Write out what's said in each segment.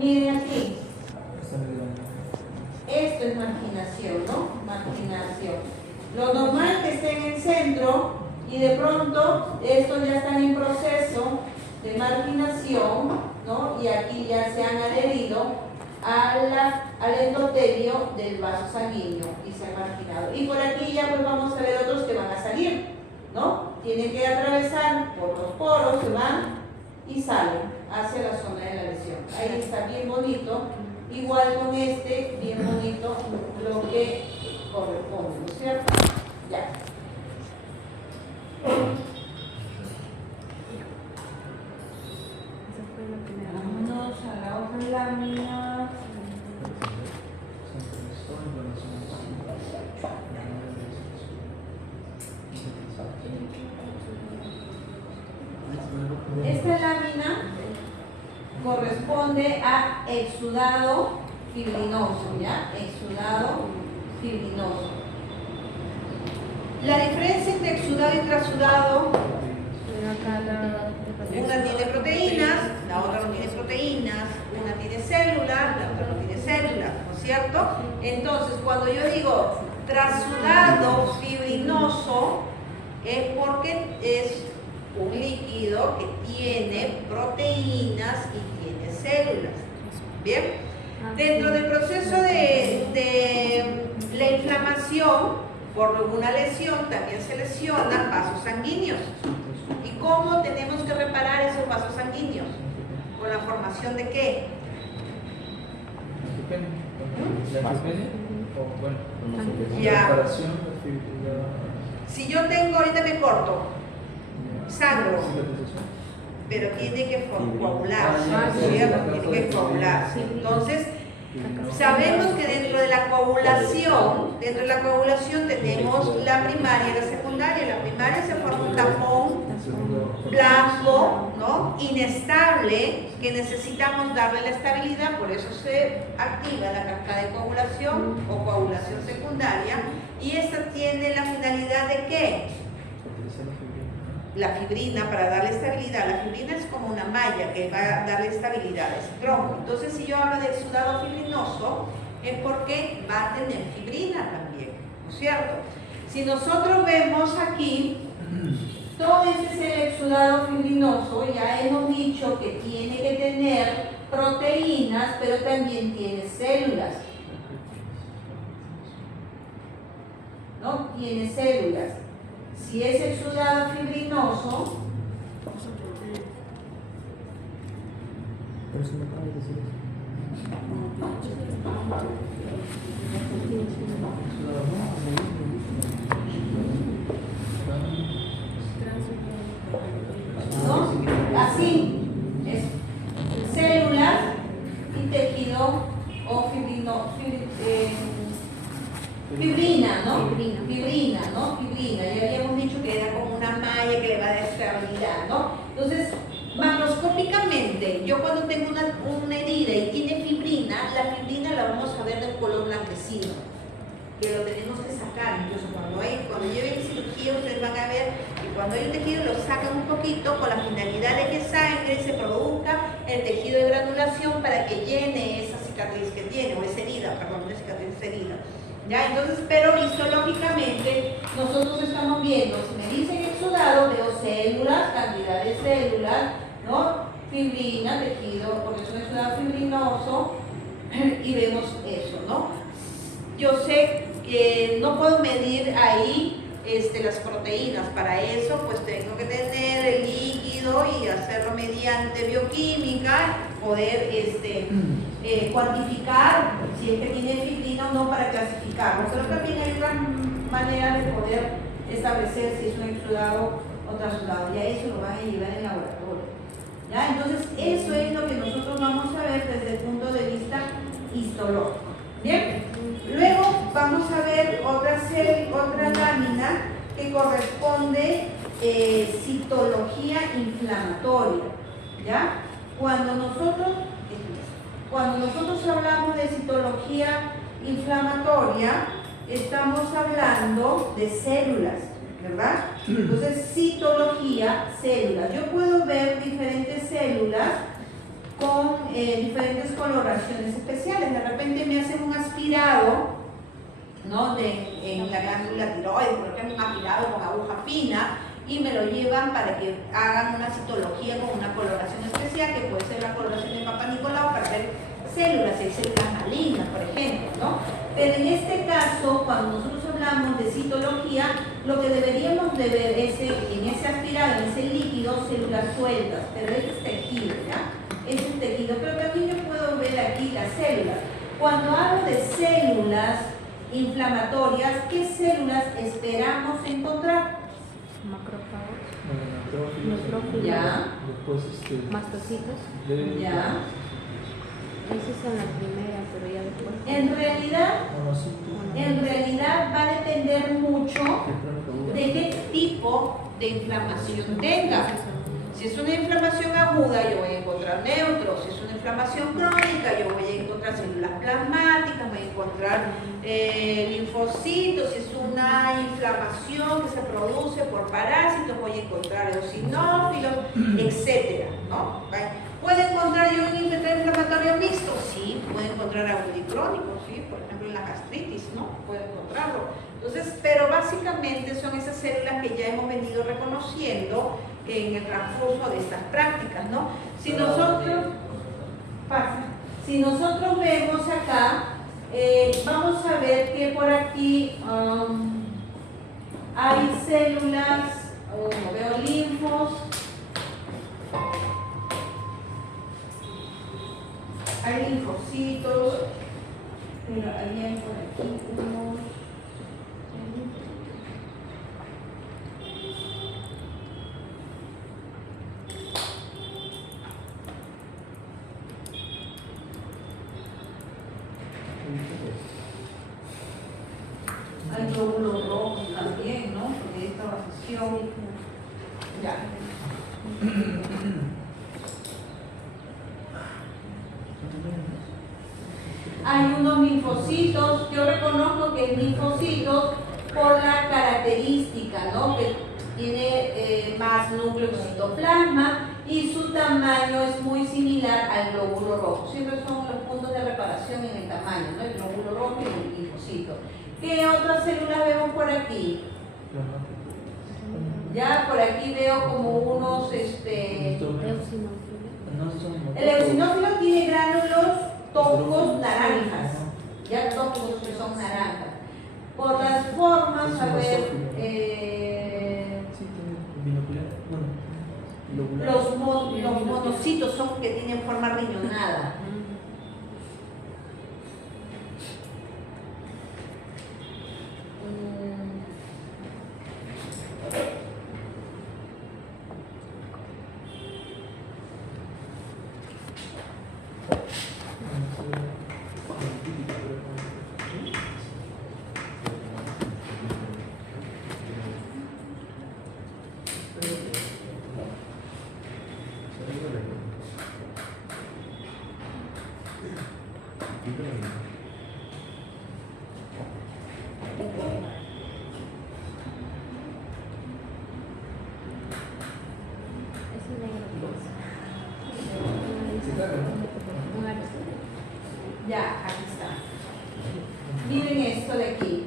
Miren aquí. Esto es marginación, ¿no? Marginación. Lo normal que esté en el centro y de pronto estos ya están en proceso de marginación, ¿no? Y aquí ya se han adherido al endotelio del vaso sanguíneo y se han marginado. Y por aquí ya pues vamos a ver otros que van a salir, ¿no? Tienen que atravesar por los poros, se van y salen hacia la zona de la lesión. Ahí está bien bonito. Igual con este, bien bonito, lo que corresponde, ¿no es cierto? Ya. Vámonos a la otra lámina. Esta lámina corresponde a exudado fibrinoso, ¿ya? Exudado fibrinoso. La diferencia entre exudado y trasudado, una tiene proteínas, la otra no tiene proteínas, una tiene células, la otra no tiene células, ¿no es cierto? Entonces, cuando yo digo trasudado fibrinoso, es porque es un líquido que tiene proteínas y tiene células. Bien, dentro del proceso de la inflamación por alguna lesión también se lesionan vasos sanguíneos. ¿Y cómo tenemos que reparar esos vasos sanguíneos? ¿Con la formación de qué? Ya. Si yo tengo, ahorita me corto, sangro, pero tiene que coagular, ¿cierto? Tiene que coagular. Entonces, sabemos que dentro de la coagulación tenemos la primaria y la secundaria. La primaria se forma un tapón blanco, ¿no? Inestable, que necesitamos darle la estabilidad, por eso se activa la cascada de coagulación o coagulación secundaria, y esta tiene la finalidad de ¿qué? La fibrina, para darle estabilidad. La fibrina es como una malla que va a darle estabilidad a ese tronco. Entonces, si yo hablo de exudado fibrinoso, es porque va a tener fibrina también, ¿no es cierto? Si nosotros vemos aquí, todo este es el exudado fibrinoso, ya hemos dicho que tiene que tener proteínas, pero también tiene células, ¿no? Tiene células. Si es exudado fibrinoso, ¿no? Así es, células y tejido o fibrina, ¿no? Fibrina, ¿no? Fibrina. Ya habíamos dicho que era como una malla que le va a dar estabilidad, ¿no? Entonces, macroscópicamente, yo cuando tengo una herida y tiene fibrina, la fibrina la vamos a ver de color blanquecino, que lo tenemos que sacar. Incluso cuando lleven cirugía, ustedes van a ver que cuando hay un tejido lo sacan un poquito con la finalidad de que sangre se produzca el tejido de granulación para que llene esa cicatriz que tiene, o esa herida, perdón, una cicatriz herida. ¿Ya? Entonces, pero histológicamente nosotros estamos viendo, si me dicen exudado, veo células, cantidad de células, ¿no? Fibrina, tejido, porque es un exudado fibrinoso, y vemos eso, ¿no? Yo sé que no puedo medir ahí las proteínas, para eso pues tengo que tener el líquido y hacerlo mediante bioquímica, poder cuantificar si es que tiene fibrina o no para clasificarlo. Pero también hay otra manera de poder establecer si es un exudado o trasudado. Ya eso lo van a llevar en laboratorio. ¿Ya? Entonces eso es lo que nosotros vamos a ver desde el punto de vista histológico. ¿Bien? Luego vamos a ver otra lámina que corresponde citología inflamatoria. ¿Ya? Cuando nosotros hablamos de citología inflamatoria, estamos hablando de células, ¿verdad? Entonces, citología, células. Yo puedo ver diferentes células con diferentes coloraciones especiales. De repente me hacen un aspirado, ¿no? En la glándula tiroides, por ejemplo, un aspirado con aguja fina, y me lo llevan para que hagan una citología con una coloración especial, que puede ser la coloración de Papa Nicolau, para ver células, hay células malignas, por ejemplo, ¿no? Pero en este caso, cuando nosotros hablamos de citología, lo que deberíamos de ver es en ese aspirado, en ese líquido, células sueltas, pero ese es tejido, ¿ya? Ese es tejido, pero también yo puedo ver aquí las células. Cuando hablo de células inflamatorias, ¿qué células esperamos encontrar? Macrófagos. Neutrófilos. Ya. Después Mastocitos. Ya. Esa es en la primera, pero ya después. En realidad va a depender mucho de qué tipo de inflamación tenga. Si es una inflamación aguda, yo voy a encontrar neutros. Si es una inflamación crónica, yo voy a encontrar células plasmáticas, voy a encontrar linfocitos. Si es una inflamación que se produce por parásitos, voy a encontrar eosinófilos, etcétera, ¿no? ¿Puedo encontrar yo un inflamatorio mixto? Sí, puedo encontrar agudo y crónico, sí, por ejemplo en la gastritis, ¿no? Puedo encontrarlo. Entonces, pero básicamente son esas células que ya hemos venido reconociendo en el transcurso de estas prácticas, ¿no? Si nosotros vemos acá, vamos a ver que por aquí hay células, veo linfos, hay linfocitos, pero hay por aquí unos. Hay glóbulos rojos también, ¿no? De esta vasión. Ya. Hay unos linfocitos, yo reconozco que es linfocitos por la característica, ¿no? Que tiene más núcleo y citoplasma y su tamaño es muy similar al glóbulo rojo. Siempre son los puntos de reparación en el tamaño, ¿no? El glóbulo rojo y el linfocito. ¿Qué otras células vemos por aquí? Ya por aquí veo como unos, el eosinófilo tiene gránulos toscos naranjas, ya toscos que son naranjas. Por las formas, a ver, los monocitos son que tienen forma riñonada. Ya, aquí está. Miren esto de aquí.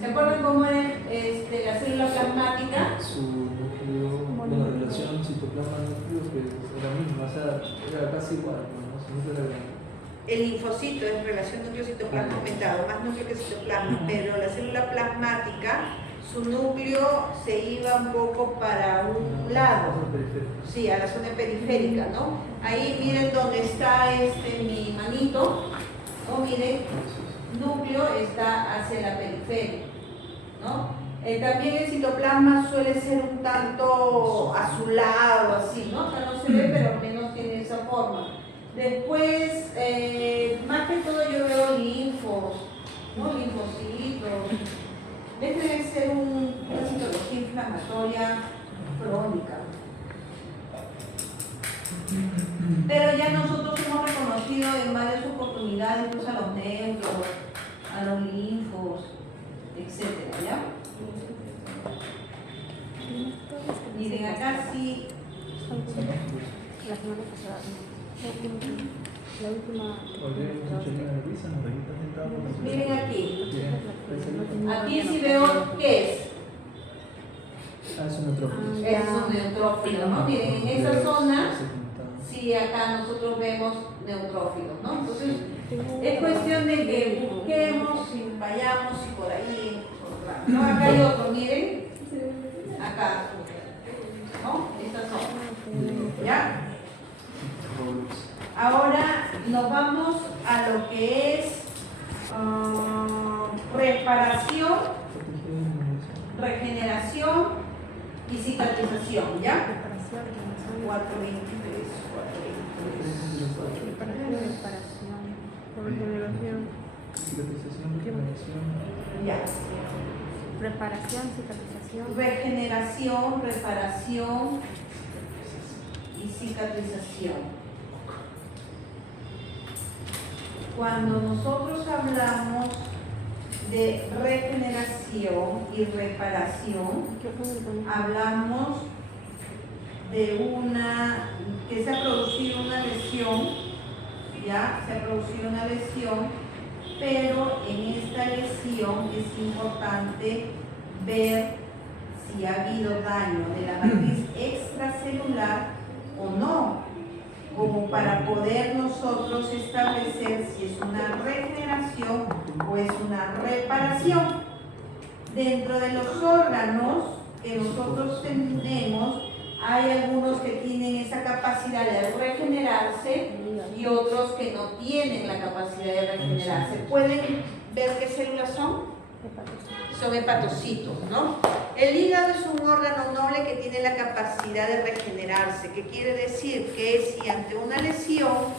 ¿Se acuerdan cómo era la célula plasmática? Su núcleo, bueno, relación citoplasma-núcleo, que era misma, o sea, era casi igual, ¿no? Su núcleo era El linfocito es relación núcleo-citoplasma aumentado, más núcleo que citoplasma, pero la célula plasmática, su núcleo se iba un poco para un lado, sí, a la zona periférica, ¿no? Ahí miren dónde está mi manito, ¿no? Miren, núcleo está hacia la periferia, ¿no? También el citoplasma suele ser un tanto azulado, así, ¿no? O sea, no se ve, pero al menos tiene esa forma. Después, más que todo yo veo linfos, ¿no? Linfocitos. Este debe ser una citología inflamatoria crónica. Pero ya nosotros hemos reconocido en varias oportunidades pues, a los neutros, a los linfos, etc. ¿Ya? Miren acá casi, La semana pasada, la última. miren aquí. Bien. Aquí sí veo qué es. Ah, es un neutrófilo. Es un neutrófilo, ¿no? Miren, en esa zona, sí, acá nosotros vemos neutrófilos, ¿no? Entonces, es cuestión de que busquemos y vayamos y por ahí encontramos. ¿No? Acá hay otro, miren. Acá. ¿No? Esta zona. ¿Ya? Ahora nos vamos a lo que es reparación, regeneración y cicatrización, ¿ya? 423, 423. Ya. Preparación, cicatrización. Regeneración, reparación y cicatrización. Cuando nosotros hablamos de regeneración y reparación, hablamos de que se ha producido una lesión, ya se ha producido una lesión, pero en esta lesión es importante ver si ha habido daño de la matriz extracelular o no, como para poder nosotros establecer si es una regeneración o es una reparación. Dentro de los órganos que nosotros tenemos, hay algunos que tienen esa capacidad de regenerarse y otros que no tienen la capacidad de regenerarse. ¿Pueden ver qué células son? Son hepatocitos, ¿no? El hígado es un órgano noble que tiene la capacidad de regenerarse, que quiere decir que si ante una lesión,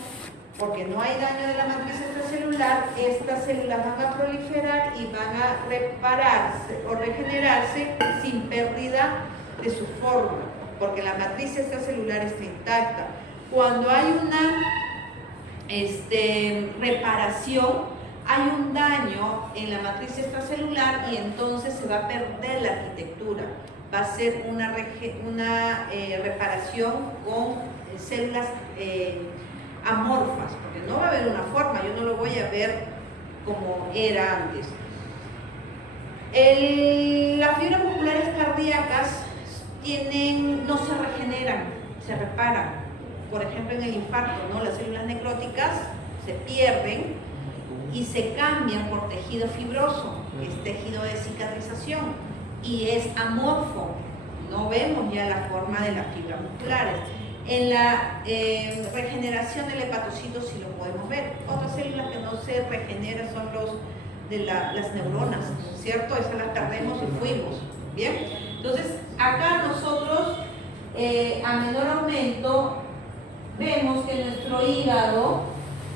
porque no hay daño de la matriz extracelular, estas células van a proliferar y van a repararse o regenerarse sin pérdida de su forma, porque la matriz extracelular está intacta. Cuando hay una reparación, hay un daño en la matriz extracelular y entonces se va a perder la arquitectura. Va a ser una reparación con células amorfas, porque no va a haber una forma, yo no lo voy a ver como era antes. Las fibras musculares cardíacas no se regeneran, se reparan. Por ejemplo, en el infarto, ¿no? Las células necróticas se pierden y se cambian por tejido fibroso, que es tejido de cicatrización, y es amorfo, no vemos ya la forma de las fibras musculares. En la regeneración del hepatocito sí lo podemos ver. Otras células que no se regeneran son las neuronas, ¿cierto? Esas las perdemos y fuimos, ¿bien? Entonces, acá nosotros, a menor aumento, vemos que nuestro hígado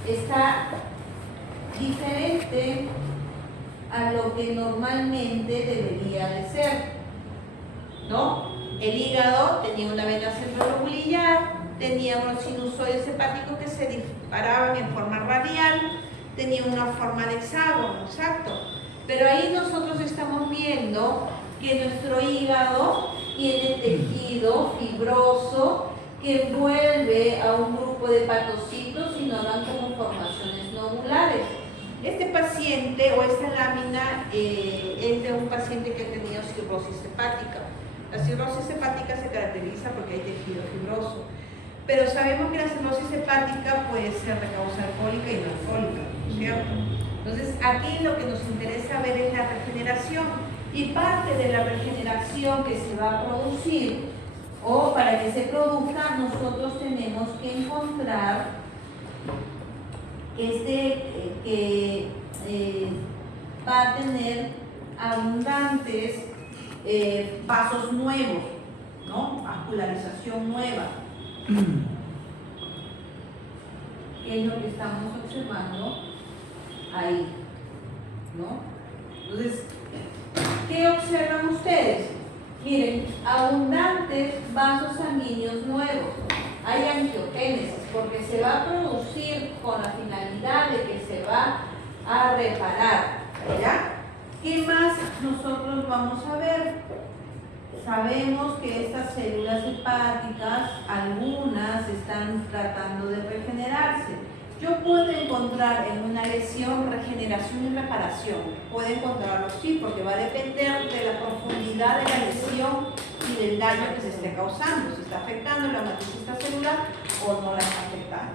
está diferente a lo que normalmente debería de ser, ¿no? El hígado tenía una vena centrolobulillar, tenía unos sinusoides hepáticos que se disparaban en forma radial, tenía una forma de hexágono, exacto. Pero ahí nosotros estamos viendo que nuestro hígado tiene tejido fibroso que envuelve a un grupo de hepatocitos y nos dan como formaciones nodulares. Este paciente o esta lámina es de un paciente que ha tenido cirrosis hepática. La cirrosis hepática se caracteriza porque hay tejido fibroso, pero sabemos que la cirrosis hepática puede ser de causa alcohólica y no alcohólica, ¿cierto? Entonces aquí lo que nos interesa ver es la regeneración, y parte de la regeneración que se va a producir o para que se produzca, nosotros tenemos que encontrar que va a tener abundantes vasos nuevos, ¿no? Vascularización nueva. ¿Qué es lo que estamos observando ahí? ¿No? Entonces, ¿qué observan ustedes? Miren, abundantes vasos sanguíneos nuevos. Hay angiogénesis porque se va a producir con la finalidad de que se va a reparar, ¿ya? ¿Qué más nosotros vamos a ver? sabemos que estas células hepáticas, algunas están tratando de regenerarse. Yo puedo encontrar en una lesión regeneración y reparación. Puedo encontrarlo, sí, porque va a depender de la profundidad de la lesión y del daño que se esté causando. Si está afectando la matriz extracelular o no la está afectando.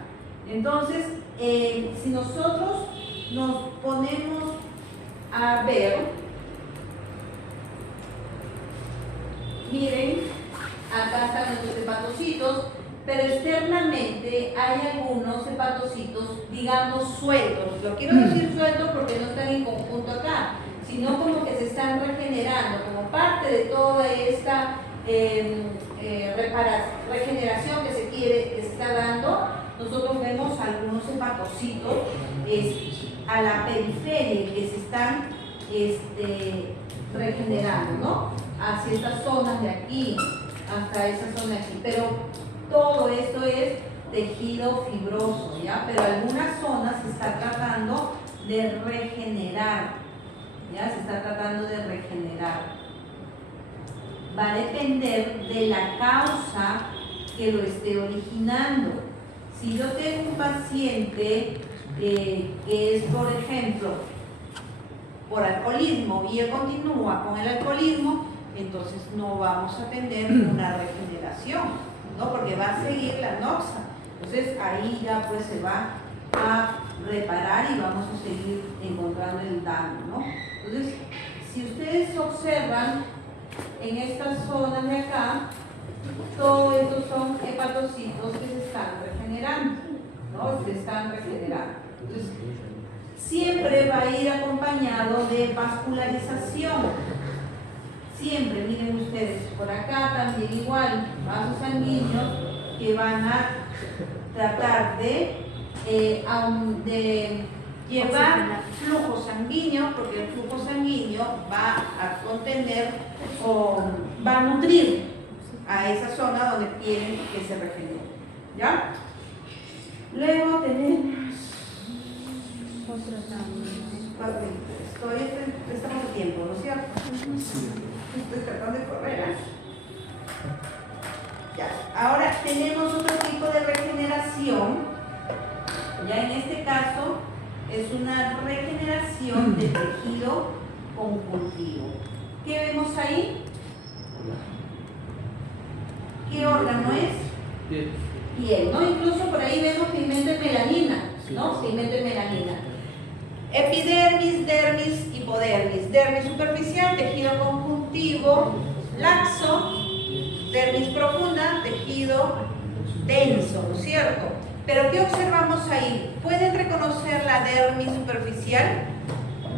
Entonces, si nosotros nos ponemos a ver, miren, acá están nuestros hepatocitos, pero externamente hay algunos hepatocitos, digamos, sueltos. Lo quiero decir sueltos porque no están en conjunto acá, sino como que se están regenerando, como parte de toda esta regeneración que se está dando. Nosotros vemos algunos hepatocitos a la periferia que se están regenerando, ¿no? Hacia estas zonas de aquí, hasta esa zona de aquí. Pero todo esto es tejido fibroso, ¿ya? Pero algunas zonas se está tratando de regenerar, ¿ya? Se está tratando de regenerar. Va a depender de la causa que lo esté originando. Si yo tengo un paciente que es, por ejemplo, por alcoholismo y él continúa con el alcoholismo, entonces no vamos a tener una regeneración, ¿no? Porque va a seguir la noxa. Entonces ahí ya pues se va a reparar y vamos a seguir encontrando el daño, ¿no? Entonces, si ustedes observan en estas zonas de acá, todos estos son hepatocitos que se están regenerando, ¿no? Se están regenerando. Entonces, siempre va a ir acompañado de vascularización. Siempre, miren ustedes, por acá también igual, vasos sanguíneos que van a tratar de llevar flujo sanguíneo, porque el flujo sanguíneo va a contener o va a nutrir a esa zona donde quieren que se regenere. ¿Ya? Luego tenemos estamos a tiempo, ¿no es cierto? Estoy tratando de correr. Ya. Ahora tenemos otro tipo de regeneración. Ya en este caso es una regeneración del tejido conjuntivo. ¿Qué vemos ahí? ¿Qué órgano es? Piel. Piel, ¿no? Incluso por ahí vemos pigmento de melanina, ¿no? Pigmento de melanina. Epidermis, dermis, hipodermis. Dermis superficial, tejido conjuntivo, laxo. Dermis profunda, tejido denso, ¿no es cierto? Pero ¿qué observamos ahí? ¿Pueden reconocer la dermis superficial?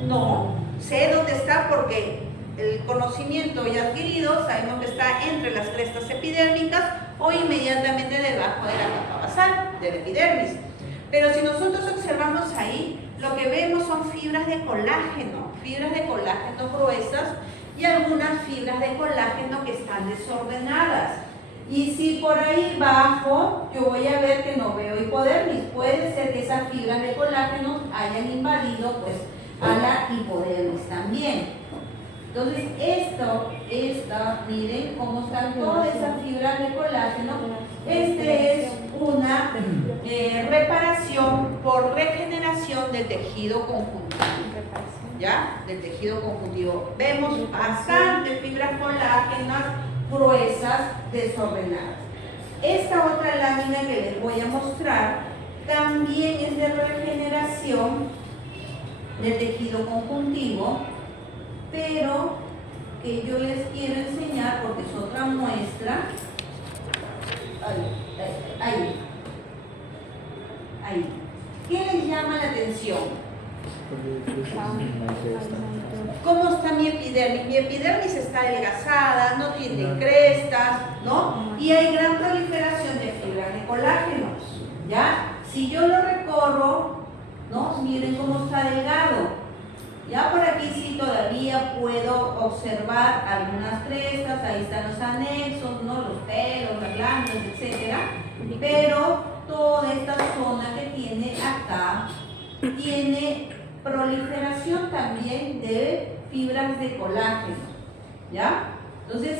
No. Sé dónde está porque el conocimiento ya adquirido, sabemos que está entre las crestas epidérmicas o inmediatamente debajo de la capa basal de la epidermis. Pero si nosotros observamos ahí, lo que vemos son fibras de colágeno gruesas y algunas fibras de colágeno que están desordenadas. Y si por ahí bajo yo voy a ver que no veo hipodermis, puede ser que esas fibras de colágeno hayan invadido pues a la hipodermis también. Entonces miren cómo están todas esas fibras de colágeno. Este es una reparación por regeneración del tejido conjuntivo. ¿Ya? Del tejido conjuntivo. Vemos bastantes fibras colágenas gruesas desordenadas. Esta otra lámina que les voy a mostrar también es de regeneración del tejido conjuntivo, pero que yo les quiero enseñar porque es otra muestra. Ahí. ¿Qué les llama la atención? ¿Cómo está mi epidermis? Mi epidermis está adelgazada, no tiene crestas, ¿no? Y hay gran proliferación de fibras de colágeno, ¿ya? Si yo lo recorro, ¿no? Miren cómo está delgado. Ya por aquí sí todavía puedo observar algunas crestas, ahí están los anexos, ¿no? Los pelos, las glándulas, etc. Pero toda esta zona que tiene acá tiene proliferación también de fibras de colágeno, ¿ya? Entonces,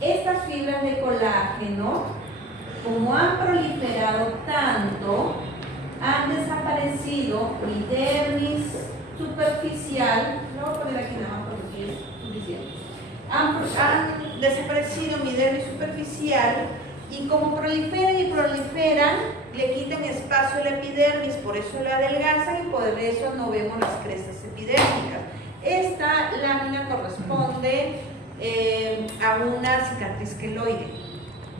estas fibras de colágeno, como han proliferado tanto, han desaparecido mi dermis superficial, lo voy a poner aquí nada más porque es suficiente. Han desaparecido mi dermis superficial y como proliferan y proliferan, le quitan espacio a la epidermis, por eso la adelgazan y por eso no vemos las crestas epidérmicas. Esta lámina corresponde a una cicatriz queloide,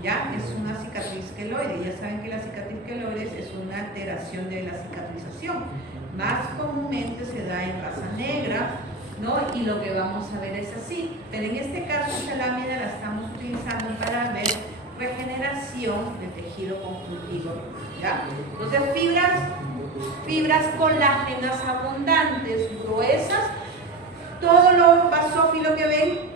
¿ya? Es una cicatriz queloide. Ya saben que la cicatriz queloide es una alteración de la cicatrización. Más comúnmente se da en raza negra, ¿no? Y lo que vamos a ver es así. Pero en este caso, esta lámina la estamos utilizando para ver regeneración de tejido conjuntivo, ¿ya? Entonces, fibras colágenas abundantes, gruesas. Todos los basófilos que ven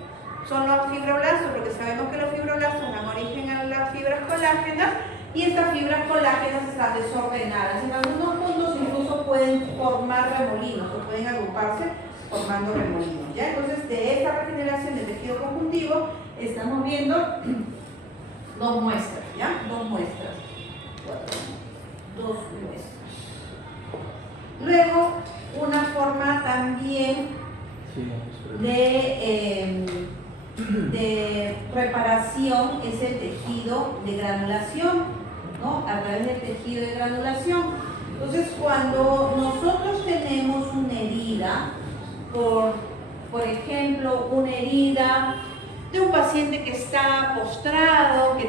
son los fibroblastos, porque sabemos que los fibroblastos dan origen a las fibras colágenas y estas fibras colágenas están desordenadas. En algunos puntos incluso pueden formar remolinos o pueden agruparse formando remolinos, ¿ya? Entonces, de esta regeneración del tejido conjuntivo estamos viendo dos muestras, ¿ya? Dos muestras. Luego, una forma también de reparación es el tejido de granulación, ¿no? A través del tejido de granulación. Entonces, cuando nosotros tenemos una herida, por ejemplo, una herida de un paciente que está postrado, que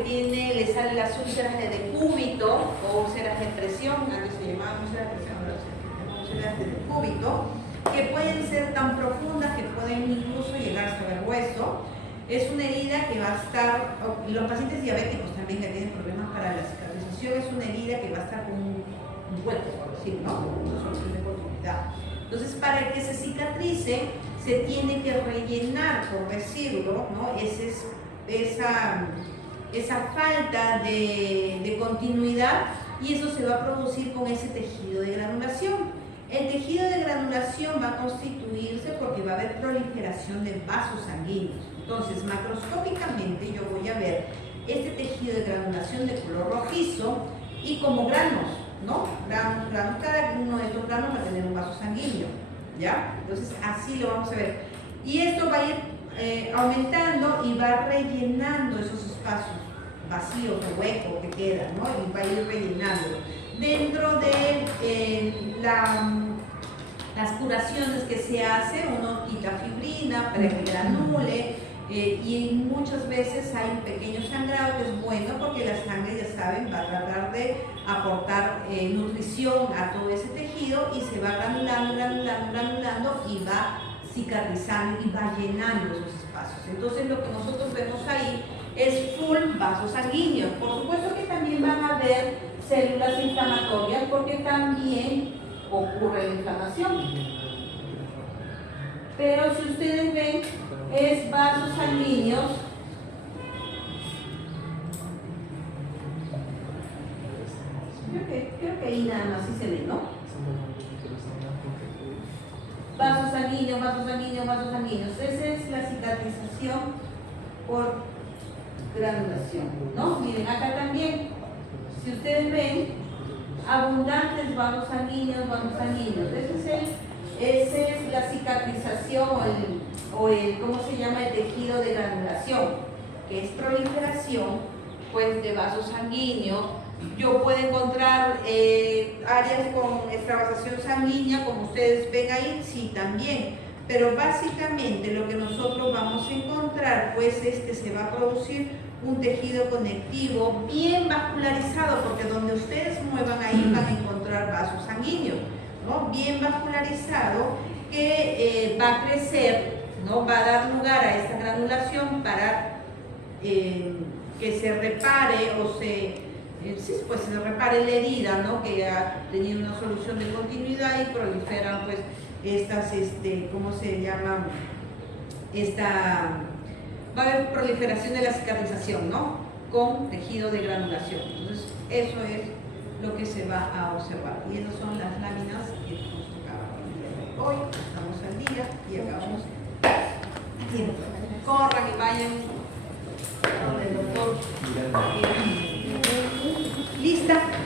le salen las úlceras de decúbito o úlceras de presión, antes se llamaban úlceras de presión, ahora se llaman úlceras de decúbito, que pueden ser tan profundas que pueden incluso llegar hasta el hueso. Es una herida que va a estar, y los pacientes diabéticos también que tienen problemas para la cicatrización, es una herida que va a estar con un hueco, por decir, ¿no? Una solución de continuidad. Entonces, para que se cicatrice, se tiene que rellenar, por decirlo, ¿no? Esa falta de continuidad, y eso se va a producir con ese tejido de granulación. El tejido de granulación va a constituirse porque va a haber proliferación de vasos sanguíneos. Entonces, macroscópicamente yo voy a ver este tejido de granulación de color rojizo y como granos, ¿no? Granos, cada uno de estos granos va a tener un vaso sanguíneo, ¿ya? Entonces, así lo vamos a ver. Y esto va a ir aumentando y va rellenando esos espacios vacíos o huecos que quedan, ¿no? Y va a ir rellenando. Dentro de las curaciones que se hace, uno quita fibrina para que granule y muchas veces hay un pequeño sangrado que es bueno porque la sangre, ya saben, va a tratar de aportar nutrición a todo ese tejido y se va granulando y va cicatrizando y va llenando esos espacios. Entonces lo que nosotros vemos ahí es full vasos sanguíneos. Por supuesto que también van a haber células inflamatorias porque también ocurre la inflamación. Pero si ustedes ven, es vasos sanguíneos creo que ahí nada más sí se ve, ¿no? Vasos sanguíneos, vasos sanguíneos, vasos sanguíneos. Esa es la cicatrización por granulación, ¿no? Miren, acá también, si ustedes ven, abundantes vasos sanguíneos, esa es la cicatrización o el, ¿cómo se llama? El tejido de granulación, que es proliferación, pues, de vasos sanguíneos. Yo puedo encontrar áreas con extravasación sanguínea, como ustedes ven ahí, sí, también. Pero básicamente lo que nosotros vamos a encontrar, pues, es que se va a producir un tejido conectivo bien vascularizado, porque donde ustedes muevan ahí van a encontrar vasos sanguíneos, ¿no? Bien vascularizado, que va a crecer, ¿no? Va a dar lugar a esta granulación para que se repare o pues se repare la herida, ¿no? Que ha tenido una solución de continuidad y proliferan, pues, estas, ¿cómo se llama? Va a haber proliferación de la cicatrización, ¿no? Con tejido de granulación. Entonces, eso es lo que se va a observar. Y esas son las láminas que nos tocaba hoy. Estamos al día y acabamos. Corran y vayan Con el doctor. Miranda. Lista.